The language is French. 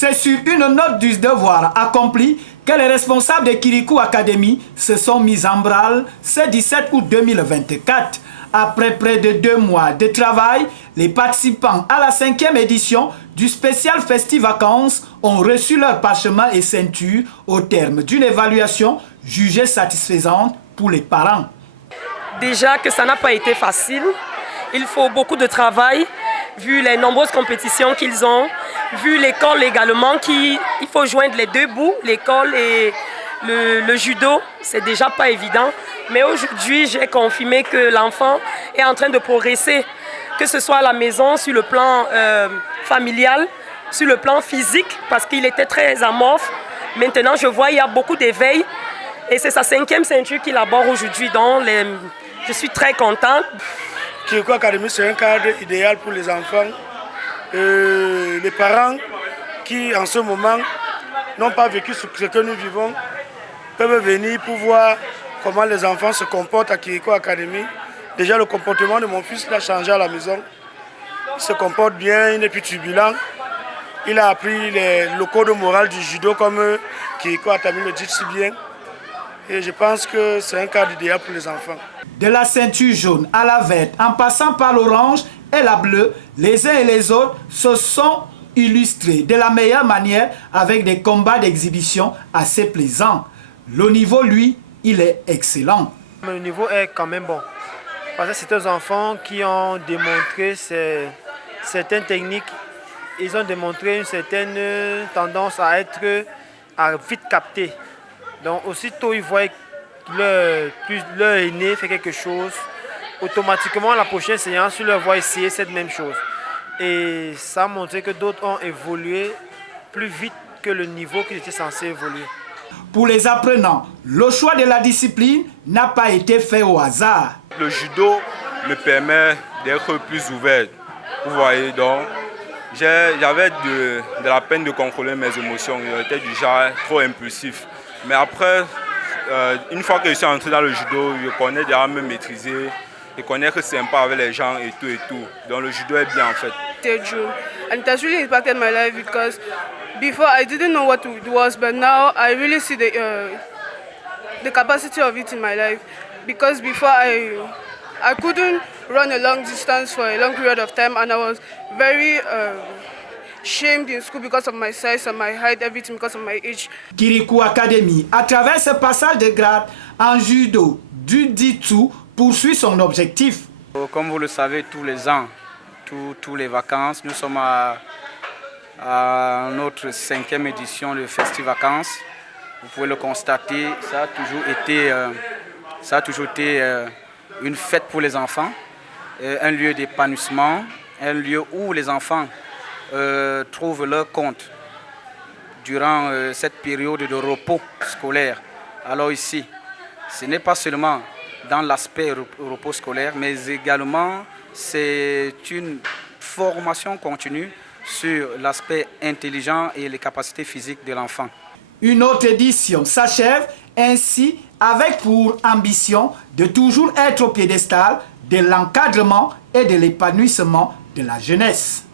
C'est sur une note du devoir accompli que les responsables de Kirikou Academy se sont mis en branle ce 17 août 2024. Après près de 2 mois de travail, les participants à la 5e édition du spécial Festi-Vacances ont reçu leur parchemin et ceinture au terme d'une évaluation jugée satisfaisante pour les parents. Déjà que ça n'a pas été facile, il faut beaucoup de travail, vu les nombreuses compétitions qu'ils ont, vu l'école également, il faut joindre les deux bouts, l'école et le judo, c'est déjà pas évident. Mais aujourd'hui, j'ai confirmé que l'enfant est en train de progresser, que ce soit à la maison, sur le plan familial, sur le plan physique, parce qu'il était très amorphe. Maintenant, je vois qu'il y a beaucoup d'éveil et c'est sa 5e ceinture qu'il aborde aujourd'hui. Donc, je suis très contente. Kirikou Academy, c'est un cadre idéal pour les enfants. Les parents qui, en ce moment, n'ont pas vécu ce que nous vivons, peuvent venir pour voir comment les enfants se comportent à Kirikou Academy. Déjà, le comportement de mon fils l'a changé à la maison. Il se comporte bien, il n'est plus turbulent. Il a appris le code moral du judo comme Kirikou Academy le dit si bien. Et je pense que c'est un cadre idéal pour les enfants. De la ceinture jaune à la verte, en passant par l'orange et la bleue, les uns et les autres se sont illustrés de la meilleure manière avec des combats d'exhibition assez plaisants. Le niveau, lui, il est excellent. Le niveau est quand même bon. Parce que c'est des enfants qui ont démontré certaines techniques. Ils ont démontré une certaine tendance à vite capter. Donc aussitôt ils voient leur aîné fait quelque chose, automatiquement la prochaine séance, ils leur voient essayer cette même chose. Et ça a montré que d'autres ont évolué plus vite que le niveau qu'ils étaient censés évoluer. Pour les apprenants, le choix de la discipline n'a pas été fait au hasard. Le judo me permet d'être plus ouvert. Vous voyez, donc j'avais de la peine de contrôler mes émotions. J'étais du genre trop impulsif. Mais après, une fois que je suis entré dans le judo, je connais déjà me maîtriser. Je connais que c'est sympa avec les gens et tout. Donc le judo est bien en fait. And it has really impacted my life because before I didn't know what it was, but now I really see the capacity of it in my life. Because before I couldn't run a long distance for a long period of time, and I was very shamed in school because of my size and my height, everything because of my age. Kirikou Academy, à travers ce passage de grade en judo du Ditsu, poursuit son objectif. Comme vous le savez, tous les ans, tous les vacances, nous sommes à notre 5e édition de Festi-Vacances. Vous pouvez le constater, ça a toujours été une fête pour les enfants, un lieu d'épanouissement, un lieu où les enfants trouvent leur compte durant cette période de repos scolaire. Alors ici, ce n'est pas seulement dans l'aspect repos scolaire, mais également c'est une formation continue sur l'aspect intelligent et les capacités physiques de l'enfant. Une autre édition s'achève ainsi avec pour ambition de toujours être au piédestal de l'encadrement et de l'épanouissement de la jeunesse.